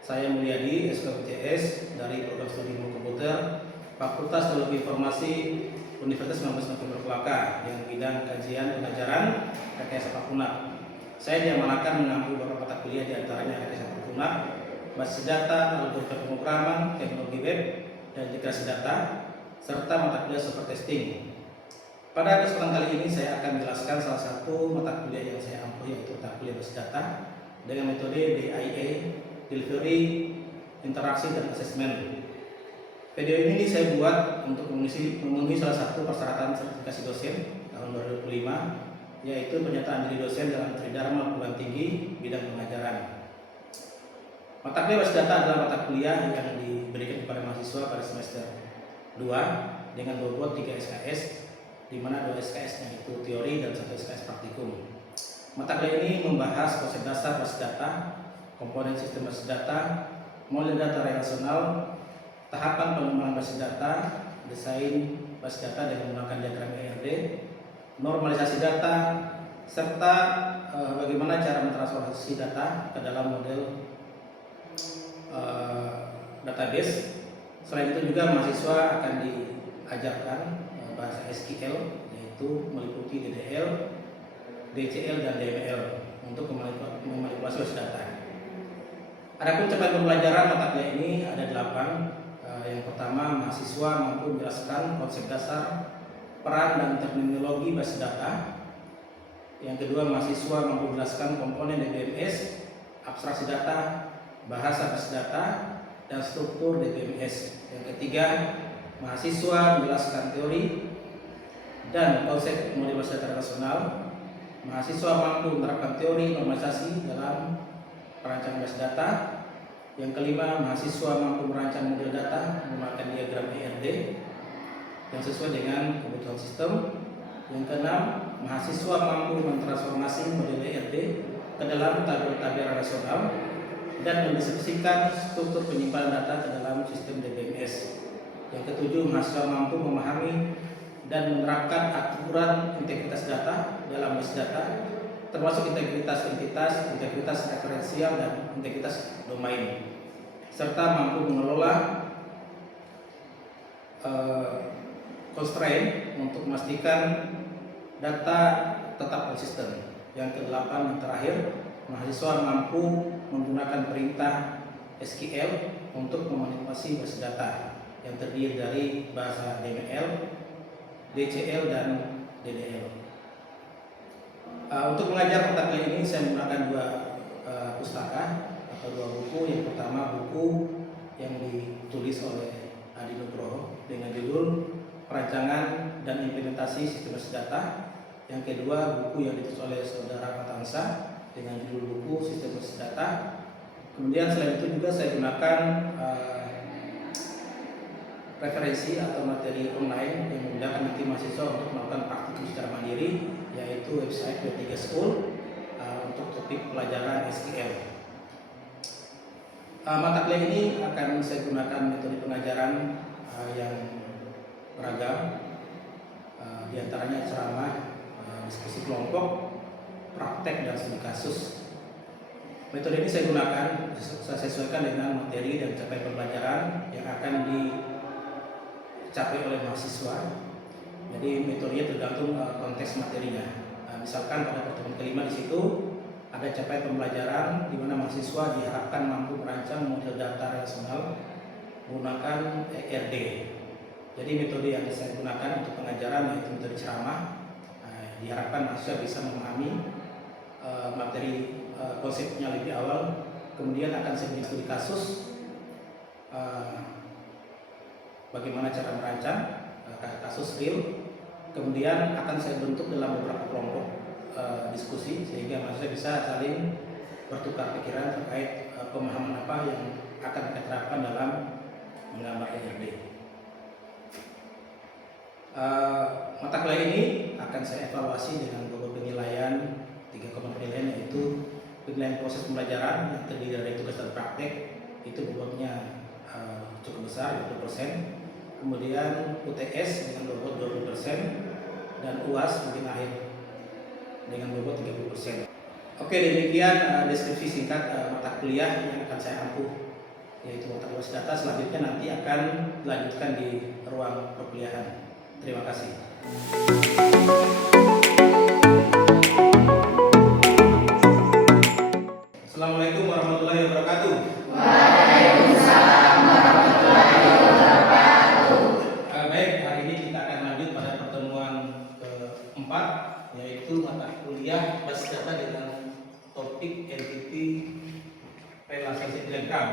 Saya Mulyadi, SKPTS dari Program Studi Ilmu Komputer, Fakultas Teknologi Informasi Universitas 19 November Kelaka dengan bidang kajian pengajaran Rekayasa Pakunak. Saya diamanahkan mengambil beberapa mata kuliah diantaranya Rekayasa Pakunak, Basis Data, Algoritma Pemrograman, Teknologi Web, dan Integrasi Data, serta mata kuliah Software Testing. Pada kesempatan kali ini saya akan menjelaskan salah satu mata kuliah yang saya ampu, yaitu mata kuliah Basis Data dengan metode DIA, Delivery, Interaksi, dan Assessment. Video ini saya buat untuk memenuhi salah satu persyaratan sertifikasi dosen tahun 2025, yaitu pernyataan diri dosen dalam Tridharma Perguruan Tinggi bidang pengajaran. Mata kuliah Basis Data adalah mata kuliah yang diberikan kepada mahasiswa pada semester 2 dengan bobot 3 SKS, di mana 2 SKS-nya itu teori dan 1 SKS praktikum. Mata kuliah ini membahas konsep dasar basis data, komponen sistem basis data, model data relasional, tahapan pengembangan basis data, desain basis data dengan menggunakan diagram ERD, normalisasi data, serta bagaimana cara mentransformasi data ke dalam model database. Selain itu juga mahasiswa akan diajarkan bahasa SQL, yaitu meliputi DDL, DCL, dan DML untuk memanipulasi basis data. Adapun capaian pembelajaran mata kuliah ini ada 8. Yang pertama, mahasiswa mampu menjelaskan konsep dasar, peran, dan terminologi basis data. Yang kedua, mahasiswa mampu menjelaskan komponen DBMS, abstraksi data, bahasa basis data, dan struktur DBMS. Yang ketiga, mahasiswa menjelaskan teori dan konsep model basis data relasional. Mahasiswa mampu menerapkan teori normalisasi dalam perancangan basis data. Yang kelima, mahasiswa mampu merancang model data menggunakan diagram ERD yang sesuai dengan kebutuhan sistem. Yang keenam, mahasiswa mampu mentransformasi model ERD ke dalam tabel-tabel relasional dan mendeskripsikan struktur penyimpanan data ke dalam sistem DBMS. Yang ketujuh, mahasiswa mampu memahami dan menerapkan aturan integritas data dalam basis data, termasuk integritas entitas, integritas referensial, dan integritas domain, serta mampu mengelola constraint untuk memastikan data tetap konsisten. Yang kedelapan dan terakhir, mahasiswa mampu menggunakan perintah SQL untuk memanipulasi basis data yang terdiri dari bahasa DML, DCL, dan DDL. Untuk mengajar mata kuliah ini saya menggunakan 2 pustaka atau 2 buku. Yang pertama, buku yang ditulis oleh Adi Nugroho dengan judul Perancangan dan Implementasi Sistem Basis Data. Yang kedua, buku yang ditulis oleh Saudara Fatansa dengan judul buku Sistem Basis Data. Kemudian selain itu juga saya gunakan referensi atau materi online yang memudahkan nanti mahasiswa untuk melakukan praktikum secara mandiri, yaitu website Web3 School untuk topik pelajaran SQL. Mata kuliah ini akan saya gunakan metode pengajaran yang beragam, di antaranya ceramah, diskusi kelompok, praktek, dan studi kasus. Metode ini saya gunakan, saya sesuaikan dengan materi dan capaian pembelajaran yang akan dicapai oleh mahasiswa. Jadi metodenya tergantung konteks materinya. Misalkan pada pertemuan kelima di situ ada capaian pembelajaran di mana mahasiswa diharapkan mampu merancang model data relasional menggunakan ERD. Jadi metode yang saya gunakan untuk pengajaran yaitu metode ceramah. Diharapkan mahasiswa bisa memahami materi konsepnya lebih awal. Kemudian akan saya beri studi kasus, bagaimana cara merancang kasus real. Kemudian akan saya bentuk dalam beberapa kelompok diskusi sehingga mahasiswa bisa saling bertukar pikiran terkait pemahaman apa yang akan kita terapkan dalam menggambar ERD. Mata kuliah ini akan saya evaluasi dengan beberapa penilaian, 3 komponen penilaian, yaitu penilaian proses pembelajaran yang terdiri dari tugas dan praktek, itu bobotnya cukup besar, 20%. Kemudian UTS dengan bobot 20% dan UAS mungkin akhir dengan bobot 30%. Oke, demikian deskripsi singkat mata kuliah yang akan saya ampuh yaitu otak basis data. Selanjutnya nanti akan dilanjutkan di ruang perkuliahan. Terima kasih. Assalamualaikum warahmatullahi wabarakatuh. Waalaikumsalam warahmatullahi wabarakatuh. Baik, hari ini kita akan lanjut pada pertemuan keempat, yaitu mata kuliah basis data dengan topik entity relationship diagram.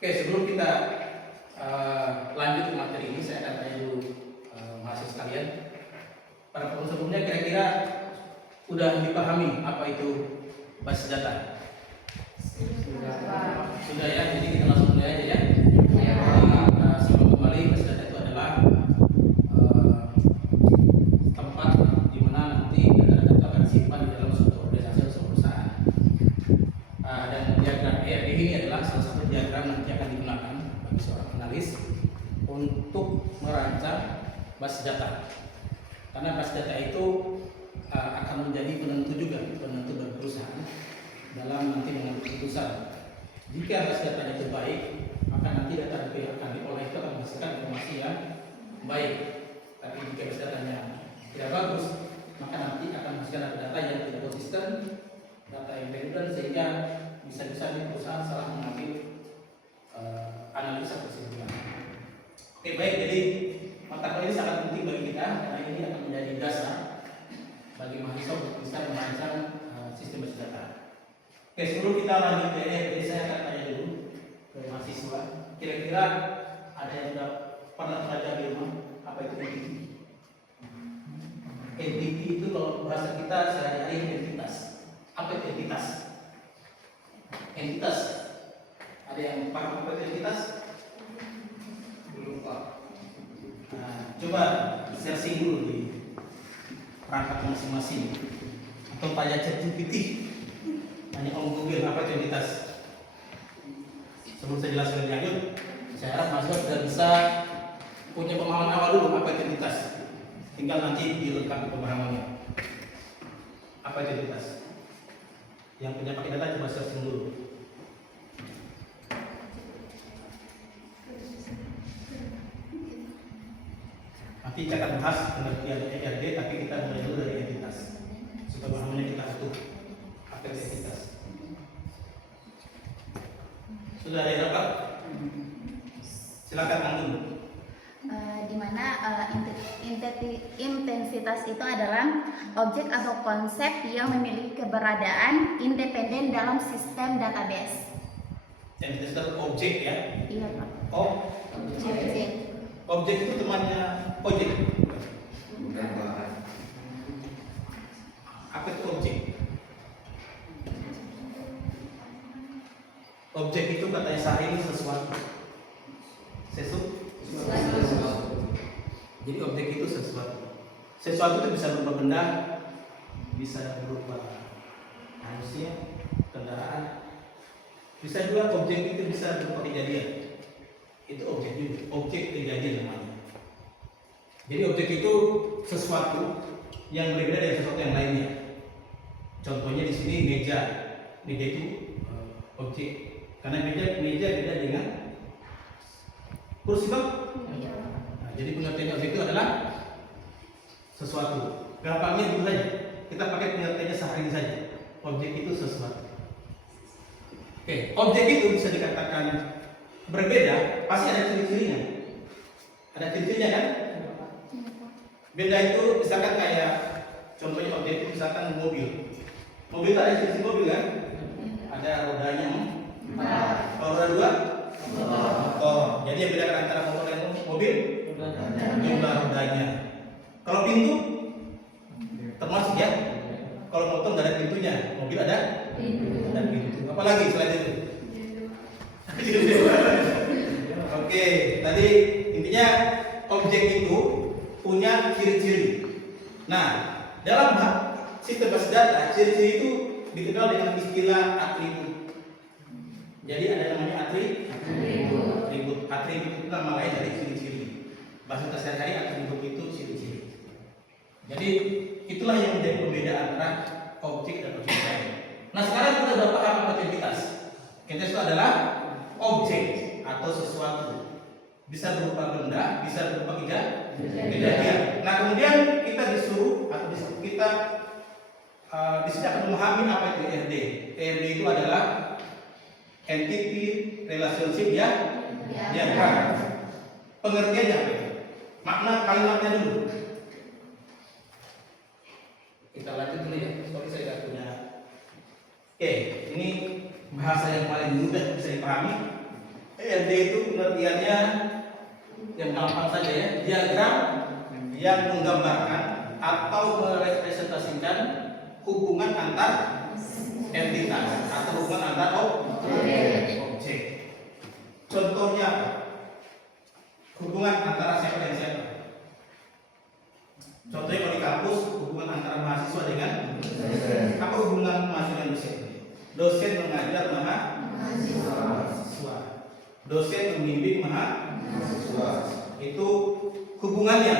Oke, sebelum kita lanjut ke materi ini, saya akan tanya dulu mahasiswa sekalian. Pada pertemuan sebelumnya kira-kira udah dipahami apa itu basis data? Sudah ya, jadi kita langsung mulai aja ya. Sebelum kembali, basis data itu adalah tempat di mana nanti data-data itu akan disimpan di dalam suatu organisasi atau suatu perusahaan. Dan diagram ERD ini adalah salah satu diagram nanti akan digunakan bagi seorang analis untuk merancang basis data. Karena basis data itu akan menjadi penentu juga, penentu bagi perusahaan dalam nanti mengambil keputusan. Jika basis datanya itu baik, maka nanti data yang akan diolah itu akan menghasilkan informasi yang baik. Tapi jika basis datanya tidak bagus, maka nanti akan menghasilkan data yang tidak konsisten, data yang redundant, sehingga bisa-bisa di perusahaan salah mengambil analisa kesimpulan. Oke, baik, jadi mata kuliah ini sangat penting bagi kita karena ini akan menjadi dasar bagi mahasiswa untuk bisa merancang sistem basis data. Oke, sebelum kita lanjut ke ERD, saya akan tanya dulu ke mahasiswa. Kira-kira ada yang sudah pernah belajar di rumah apa itu entity? Entity itu kalau bahasa kita sehari-hari entitas. Apa itu entitas? Entitas. Ada yang paham apa itu entitas? Belum Pak. Nah, coba searching dulu di perangkat masing-masing atau tanya ChatGPT, tanya Om Google apa itu entitas. Sebelum saya jelaskan lebih lanjut, saya harap mahasiswa sudah bisa punya pemahaman awal dulu apa itu entitas. Tinggal nanti dilengkapi pemahamannya. Apa itu entitas? Yang punya pakai data coba searching dulu. Nanti kita akan bahas pengertian ERD, tapi kita mulai dulu dari entitas supaya pemahamannya kita utuh. Apa itu entitas? Sudah ada yang dapat? Silakan Anggun. Di mana intensitas itu adalah objek atau konsep yang memiliki keberadaan independen dalam sistem database. Entitas itu objek ya? Iya Pak. Objek. Objek itu temannya ojek. Apa itu objek? Objek itu katanya sehari ini sesuatu. Jadi objek itu sesuatu. Sesuatu itu bisa berupa benda, bisa berupa manusia, kendaraan. Bisa juga objek itu bisa berupa kejadian. Itu objek juga, objek kejadian namanya. Jadi objek itu sesuatu yang berbeda dari sesuatu yang lainnya. Contohnya di sini meja. Meja itu objek. Karena meja beda dengan kursi bang. Nah, jadi pengertian objek itu adalah sesuatu. Gampangnya dulu saja. Kita pakai pengertiannya sehari ini saja. Objek itu sesuatu. Oke, objek itu bisa dikatakan berbeda, pasti ada ciri-cirinya. Ada ciri-cirinya kan? Beda itu misalkan kayak contohnya objek itu misalkan mobil. Mobil itu ada ciri-ciri mobil kan? Ada rodanya. Kalau roda dua, motor. Jadi yang bedakan antara motor dan mobil jumlah rodanya. Kalau pintu termasuk ya. Kalau motor nggak ada pintunya, mobil ada pintu. Apalagi selain itu? Oke, tadi intinya objek itu punya ciri-ciri. Nah, dalam sistem basis data, ciri-ciri itu dikenal dengan istilah atribut. Jadi ada namanya atribut. Atribut itu nama lain dari ciri-ciri. Bahasa sehari-hari atribut itu ciri-ciri. Jadi itulah yang menjadi pembeda antara objek dan objek lain. Nah sekarang kita sudah paham apa entitas. Entitas itu adalah objek atau sesuatu. Bisa berupa benda, bisa berupa kejadian. Nah, kemudian kita disuruh atau kita di sini akan memahami apa itu ERD. ERD itu adalah entity relationship diagram. Pengertiannya apa itu? Makna kalimatnya dulu. Kita lanjut dulu ya. Sorry saya tidak punya. Oke, ini bahasa yang paling mudah bisa dipahami. ERD itu pengertiannya yang gampang saja ya, diagram yang menggambarkan atau merepresentasikan hubungan antar entitas atau hubungan antar objek. Contohnya hubungan antara siapa dan siapa. Contohnya kalau di kampus hubungan antara mahasiswa dengan apa hubungan mahasiswa dengan dosen? Dosen mengajar mahasiswa. Dosen membimbing mahasiswa. Itu hubungannya.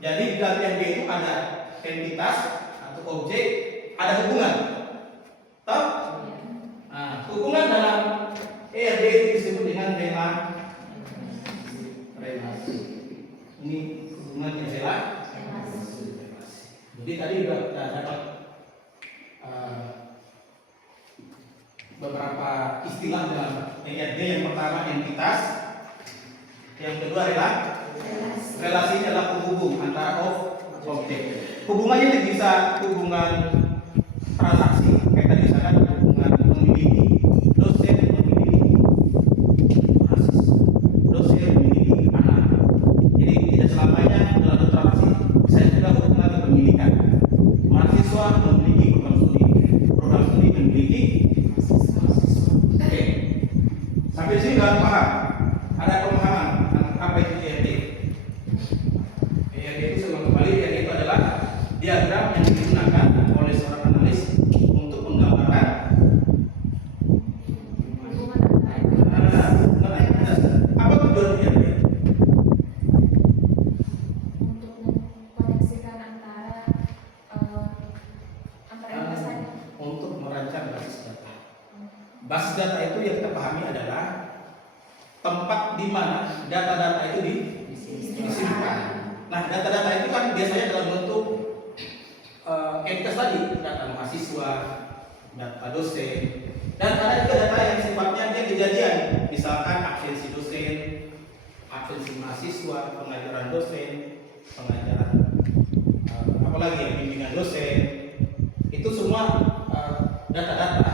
Jadi di dalam ERD itu ada entitas atau objek, ada hubungan. Tahu? Nah, hubungan dalam ERD itu disebut dengan relasi. Ini hubungan yang relasi. Jadi tadi sudah kita dapat beberapa istilah dalam ERD. Yang pertama entitas, yang kedua relasi ini adalah penghubung antara objek. Hubungannya bisa hubungan transaksi, kayak tadi misalkan hubungan memiliki dosen memiliki mahasiswa, dosen memiliki anak. Jadi tidak selamanya dalam transaksi, bisa juga hubungan kepemilikan. Mahasiswa memiliki program studi memiliki mahasiswa. Oke, sampai sini sudah paham? Ada pemahaman apa itu ERD? ERD itu sebelum kembali, ERD itu adalah diagram yang digunakan oleh seorang analis untuk menggambarkan apa tujuan ERD? Untuk mengkoneksikan antara entitas tadi. Untuk merancang basis data. Basis data itu yang kita pahami adalah tempat di mana data-data itu disimpan. Nah, data-data itu kan biasanya dalam bentuk entitas tadi, data mahasiswa, data dosen, dan ada juga data yang sifatnya dia kejadian, misalkan absensi dosen, absensi mahasiswa, pengajaran dosen, pengajaran apalagi ya, bimbingan dosen. Itu semua data-data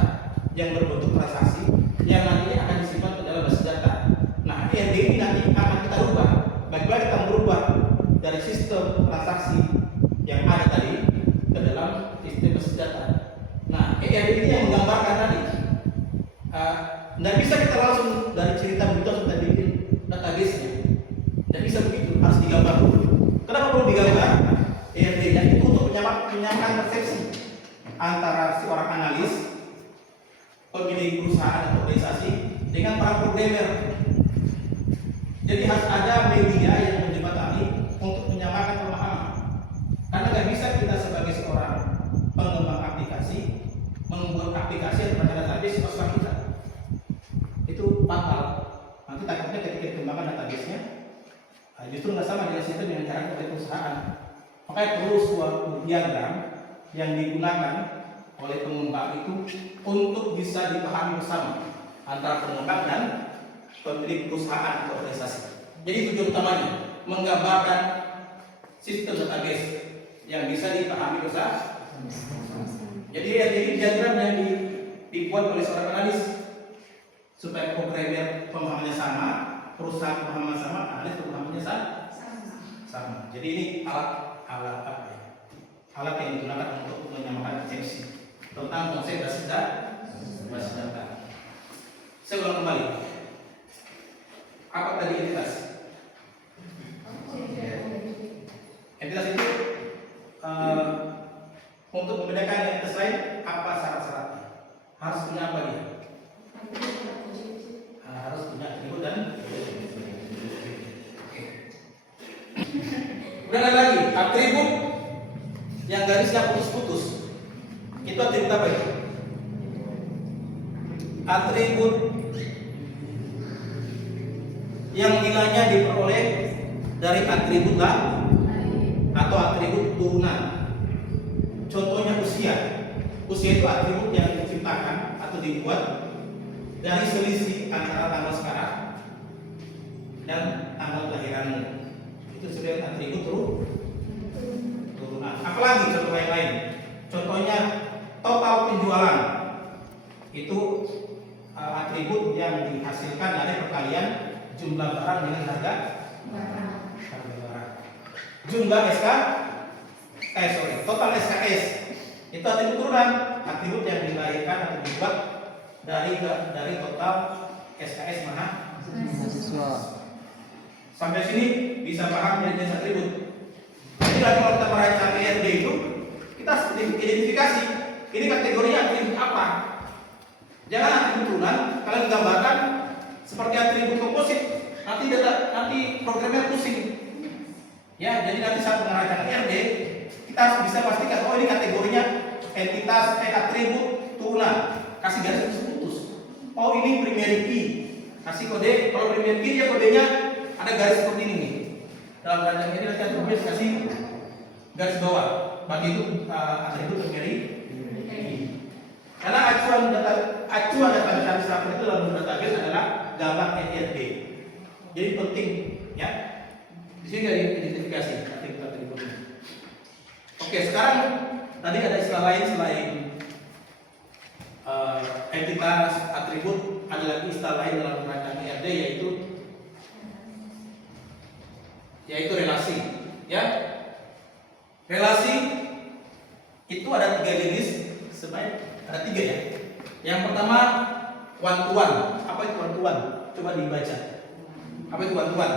yang berbentuk transaksi yang nantinya akan disimpan ke dalam basis data. Nah, ERD ini nanti akan kita rubah. Bagaimana kita merubah dari sistem transaksi yang ada tadi ke dalam sistem basis data. Nah, ERD ini yang menggambarkan tadi. Tidak bisa kita langsung dari cerita begitu langsung kita bikin database-nya. Tidak bisa begitu, harus digambar dulu. Kenapa perlu digambar? ERD-nya itu untuk menyamakan persepsi antara si orang analis, pemilik perusahaan atau organisasi dengan para programmer. Jadi harus ada media yang menjembatani untuk menyamakan pemahaman. Karena nggak bisa kita sebagai seorang pengembang aplikasi membuat aplikasi yang berada database sesuai kita. Itu fatal. Nanti takutnya ketika dikembangkan database-nya justru nggak sama dengan sistem yang dijalankan oleh perusahaan. Makanya perlu suatu diagram yang digunakan oleh pengembang itu untuk bisa dipahami bersama antara pengembang dan pemilik perusahaan atau organisasi. Jadi tujuan utamanya menggambarkan sistem database yang bisa dipahami bersama. Jadi diagram yang dibuat oleh seorang analis supaya programmer pemahamannya sama, perusahaan pemahamannya sama, analis pemahamannya sama. Jadi ini alat apa ya? Alat yang digunakan untuk menyamakan persepsi tentang konsep basis data. Saya ulang kembali. Apa tadi entitas? Entitas itu untuk membedakan entitas lain apa syarat-syaratnya? Harus punya apa dia? Harus punya atribut dan Udah ada lagi atribut yang garisnya putus-putus. Itu atribut apa itu? atribut yang nilainya diperoleh dari atribut lah atau atribut turunan. Contohnya usia. Usia itu atribut yang diciptakan atau dibuat dari selisih antara tanggal sekarang dan tanggal kelahiranmu. Itu sebenarnya atribut turunan. Apalagi contoh yang lain. Contohnya total penjualan. Itu atribut yang dihasilkan dari perkalian jumlah barang dengan harga barang. Jumlah total SKS itu atribut turunan, atribut yang dilahirkan atau dibuat dari total SKS mahasiswa. Sampai sini bisa paham jenis atribut. Jadi kalau kita merancang ERD itu kita identifikasi ini kategorinya atribut apa. Jangan atribut turunan kalian gambarkan seperti atribut komposit, nanti programnya pusing. Ya, jadi nanti saat merancang ERD kita harus bisa pastikan oh ini kategorinya entitas atribut turunan. Kasih garis putus. Oh ini primary key. Kasih kode. Kalau primary key ya kodenya ada garis seperti ini nih. Dalam merancang ini nanti atribut kasih garis bawah. Berarti itu atribut primary key. Karena acuan data struktur itu dalam database adalah gambar ERD. Jadi penting ya. Di sini ada identifikasi atribut-atributnya. Oke, sekarang tadi ada istilah lain selain entitas atribut, ada lagi istilah lain dalam merancang ERD yaitu relasi. Ya, relasi itu ada 3 jenis, sebenarnya ada 3 ya. Yang pertama one to one. Apa itu one to one? Coba dibaca. Apa itu one to one?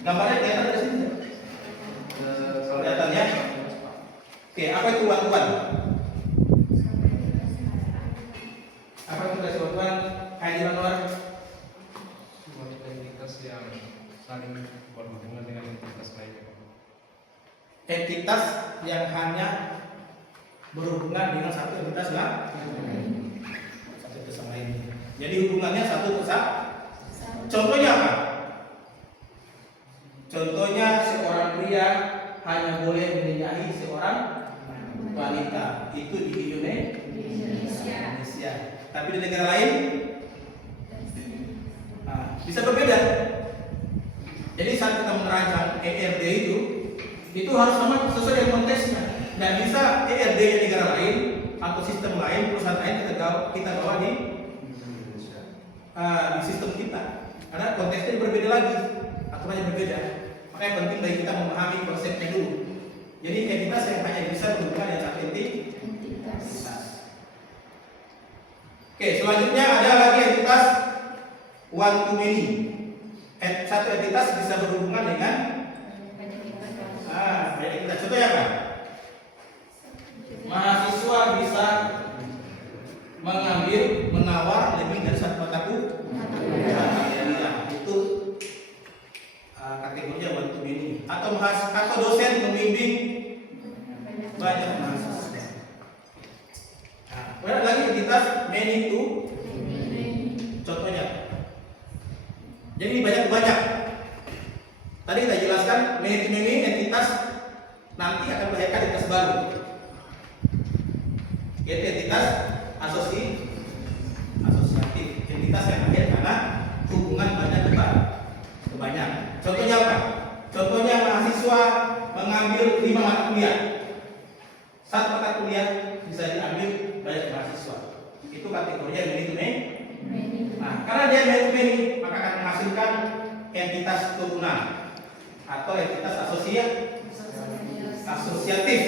Gambarnya kelihatan dari sini. Kelihatannya. Oke, apa itu one to one? Apa itu kasih one to one? Kayak Anwar. Suatu entitas yang saling berhubungan dengan entitas lainnya. Entitas yang hanya berhubungan dengan satu entitas lain. Satu entitas lain. Jadi hubungannya satu ke satu. Contohnya apa? Contohnya seorang pria hanya boleh menikahi seorang wanita. Itu di Indonesia. Tapi di negara lain bisa berbeda. Jadi saat kita merancang ERD itu harus sama sesuai dengan konteksnya. Nggak bisa ERD di negara lain atau sistem lain, perusahaan lain kita bawa di sistem kita. Karena konteksnya berbeda lagi, aturannya berbeda. Makanya penting bagi kita memahami konsepnya dulu. Jadi entitas yang hanya bisa berhubungan dengan satu entitas. Oke, selanjutnya ada lagi entitas one to many. Satu entitas bisa berhubungan dengan banyak entitas. Contohnya apa? Mahasiswa bisa menawar lebih dari satu mata kuliah. Itu kategorinya one to many. Atau dosen membimbing banyak mahasiswa. Ada lagi entitas many to. Contohnya. Jadi banyak. Tadi kita jelaskan many to many entitas nanti akan melahirkan entitas baru. Yaitu entitas asosiatif. Entitas yang lahir karena hubungan banyak ke banyak. Contohnya apa? Contohnya mahasiswa mengambil 5 mata kuliah. Satu mata kuliah bisa diambil banyak mahasiswa. Itu kategorinya many to many. Nah, karena dia many to many, maka akan menghasilkan entitas turunan atau entitas asosiatif.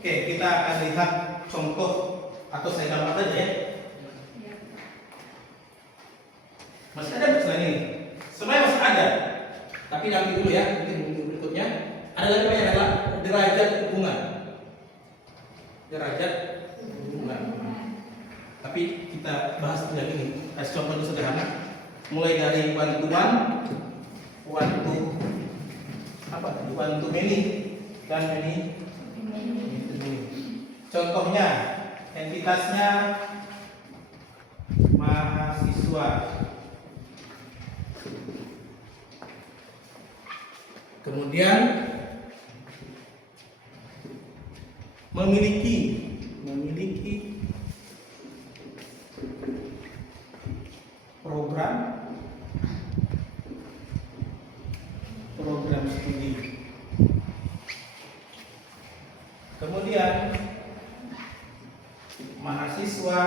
Oke, kita akan lihat contoh atau saya gambar saja ya. Masih ada selain ini? Sebenarnya masih ada, tapi nanti dulu ya, mungkin minggu berikutnya. Ada lagi yang adalah derajat hubungan. Tapi kita bahas tidak ini. Kasih contoh itu sederhana. Mulai dari one to many dan many. Contohnya entitasnya mahasiswa. Kemudian memiliki program studi. Kemudian mahasiswa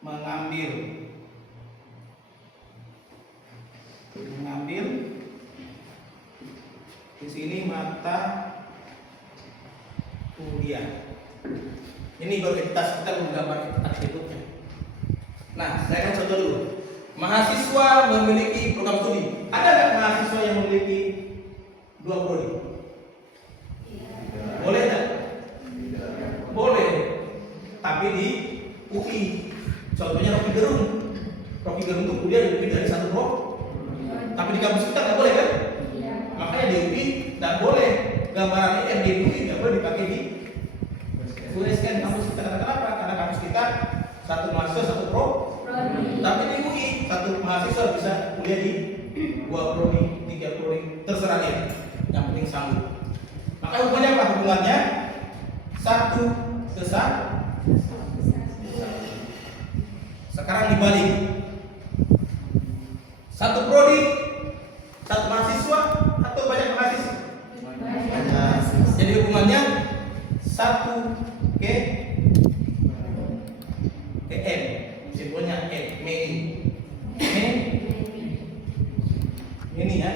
mengambil di sini mata kuliah. Ini baru kita menggambar atributnya. Nah, saya akan contoh dulu. Mahasiswa memiliki program studi. Ada nggak mahasiswa yang memiliki 2 prodi? Boleh nggak? Boleh. Tapi di UI. Contohnya Rocky Gerung. Rocky Gerung itu kuliah lebih dari 1 prodi. Tapi di kampus kita nggak boleh kan? Makanya di UI nggak boleh gambaran EM di UI nggak boleh dipakai di USN kampus kita. Kenapa? Karena kampus kita 1 mahasiswa 1 prodi. Tapi di UI 1 mahasiswa bisa kuliah di 2 prodi, 3 prodi, terserah dia. Yang penting sanggup. Maka hubungannya apa? Hubungannya 1 ke 1. Sekarang dibalik. 1 prodi, 1 mahasiswa atau banyak mahasiswa? Jadi hubungannya 1 ke M, simbolnya M, ini ya,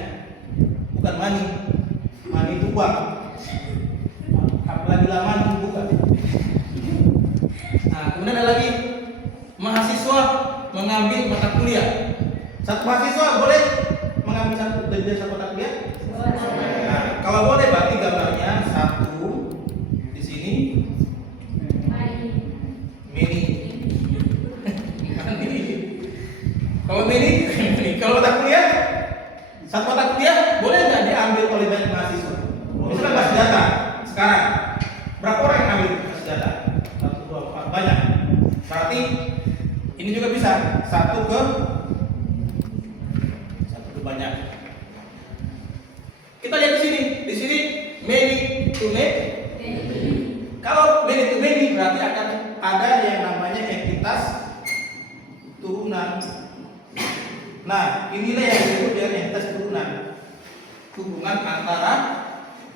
bukan money itu uang, apalagi money bukan. Nah, kemudian ada lagi mahasiswa mengambil mata kuliah. 1 mahasiswa boleh mengambil 1 mata kuliah? Nah, kalau boleh berarti gambarnya 1 di sini mini. Kalau mini, kalau mata kuliah 1 mata kuliah boleh nggak diambil oleh banyak mahasiswa? Misalkan bahasa data sekarang berapa orang yang ambil bahasa data? 1, 2, 4 banyak. Berarti ini juga bisa 1 ke banyak. Kita lihat di sini many to many. Kalau many to many berarti akan ada yang namanya entitas turunan. Nah, inilah yang disebut dengan entitas turunan. Hubungan antara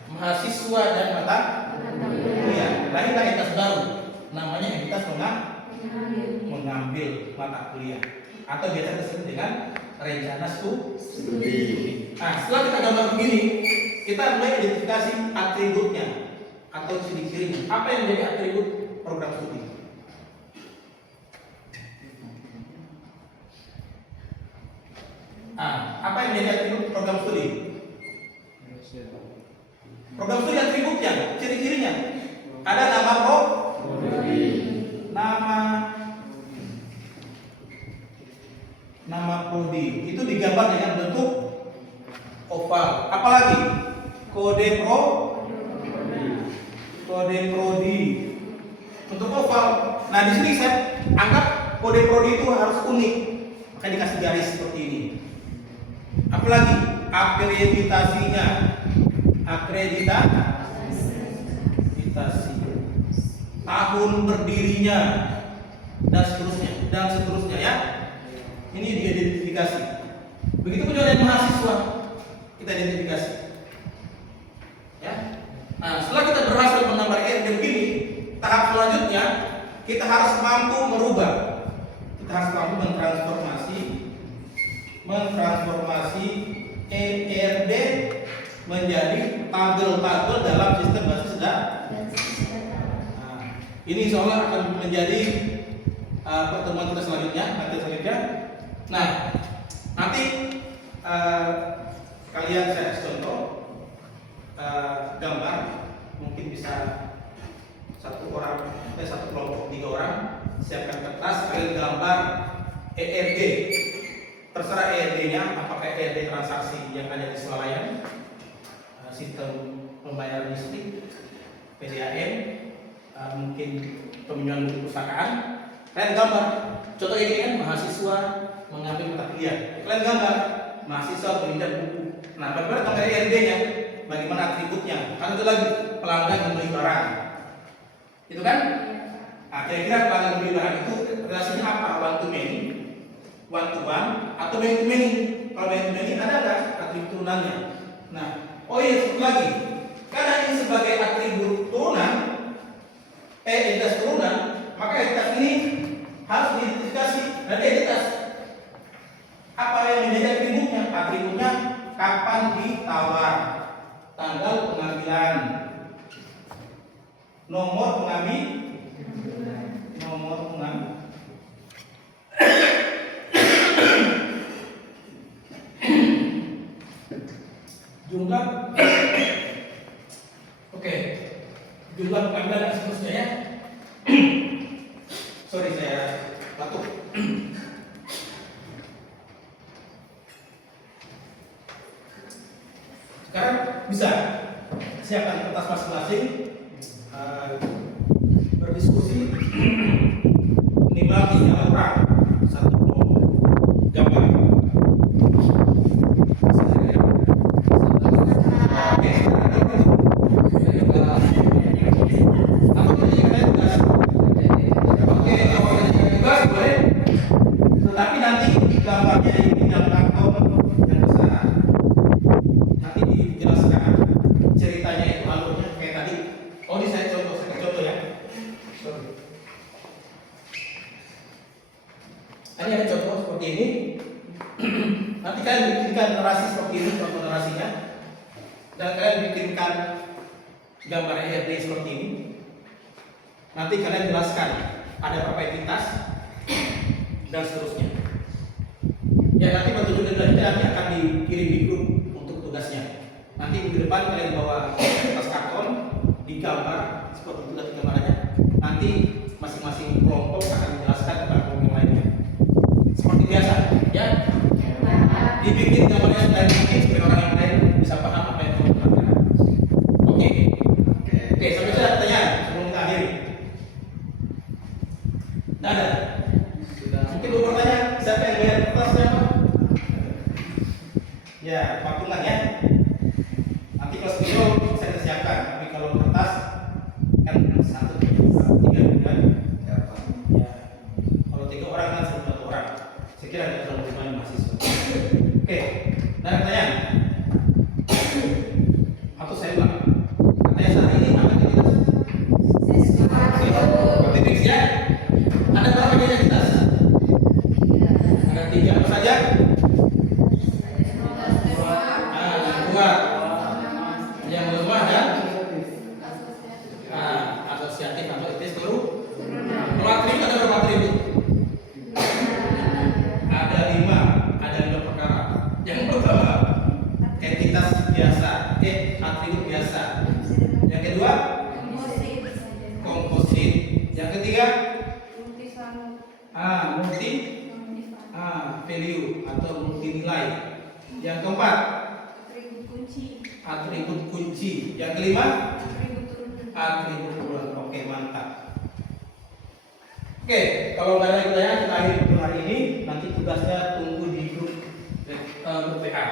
mahasiswa dan mata kuliah. Lahirlah entitas baru, namanya entitas mengambil mata kuliah atau biasa disebut dengan rencana studi. Nah, setelah kita gambar begini, kita mulai identifikasi atributnya atau ciri-cirinya. Apa yang menjadi atribut program studi? Apa yang menjadi atribut program studi? Program studi atributnya, ciri-cirinya. Ada nama nama prodi. Itu digambar dengan bentuk oval. Apalagi kode prodi bentuk oval. Nah, di sini saya anggap kode prodi itu harus unik, maka dikasih garis seperti ini. Apalagi akreditasinya, akreditasi, tahun berdirinya, dan seterusnya ya. Ini diidentifikasi. Begitu pun juga dengan mahasiswa, kita identifikasi. Ya. Nah, setelah kita berhasil menambah RD begini, tahap selanjutnya kita harus mampu merubah. Kita harus mampu mentransformasi ERD menjadi tabel-tabel dalam sistem basis data. Nah, ini insya Allah akan menjadi pertemuan kita selanjutnya, Nah, nanti kalian saya contoh gambar, mungkin bisa satu kelompok 3 orang, siapkan kertas, kalian gambar ERD. Terserah ERD-nya, apakah ERD transaksi yang ada di swalayan, sistem pembayaran listrik, PDAM, mungkin peminjaman buku perpustakaan, kalian gambar. Contoh kayak gini kan, mahasiswa mengambil mata kuliah. Kalian gambar mahasiswa peminjam buku. Nah, bagaimana gambar IRD-nya? Bagaimana atributnya? Kan itu lagi pelanggan membeli barang. Itu kan? Nah, kira-kira pelanggan membeli barang itu relasinya apa? One to many, one to one, atau many to many? Kalau many to many ada nggak atribut turunannya? Nah, oh iya, satu lagi. Karena ini sebagai atribut turunan, entitas turunan, maka entitas ini harus diidentifikasi dan entitas. Apa yang menjadi atributnya? Atributnya kapan ditawar, tanggal pengambilan, nomor pengambil, jumlah, oke, jumlah pengambilan dan seterusnya ya. Sorry, saya batuk. Sekarang bisa siapkan kertas masing-masing, berdiskusi minimal 3 orang, satu gambar. Oke, tugas boleh, tetapi nanti gambarnya ini dalam karton yang besar. Nanti dijelaskan ceritanya itu alurnya kayak tadi. Oh, ini saya contoh ya. Sorry. Ini ada contoh seperti ini. Nanti kalian bikinkan narasi seperti ini, contoh narasinya, dan kalian bikinkan gambar IRD seperti ini. Nanti kalian jelaskan ada berapa entitas dan seterusnya. Ya, nanti petunjuk dan nanti akan dikirim di grup untuk tugasnya. Nanti minggu depan kalian bawa kertas karton, digambar seperti tugas gambarannya. Nanti masing-masing kelompok akan menjelaskan kepada kelompok yang lainnya. Seperti biasa, ya. Dibikin gambarnya dan bikin supaya orang yang lain bisa paham apa yang kamu lakukan. Oke, sampai sudah pertanyaan sebelum kita akhiri. Tidak ada. Mungkin lu bertanya, siapa yang bayar kertasnya, Pak? Ya, patungan ya. Nanti kelas video saya siapkan, tapi kalau kertas kan 3 bulan. Ya, kalau 3 orang kan 1 orang. Saya kira tidak terlalu banyak mahasiswa. Oke, ada pertanyaan? Atau saya ulang? Katanya saat ini apa aktivitas? Aktivitas ya? Ada berapa jenis aktivitas? Ada 3, apa saja? Yang lemah dan asosiatif atau aktivitas baru. Kalau atribut ada berapa atribut? Ada 5 perkara. Yang pertama entitas biasa, atribut biasa. Yang kedua komposit. Yang ketiga multi value atau multi nilai. Yang keempat atribut kunci. Yang kelima atribut turunan. Oke, mantap. Oke, kalau nggak ada pertanyaan kita akhiri untuk hari ini. Nanti tugasnya tunggu di grup PA.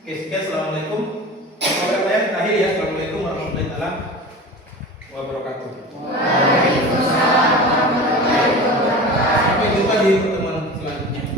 Oke, sekian. Assalamualaikum. Kalau ada pertanyaan kita akhiri ya. Assalamualaikum warahmatullahi wabarakatuh.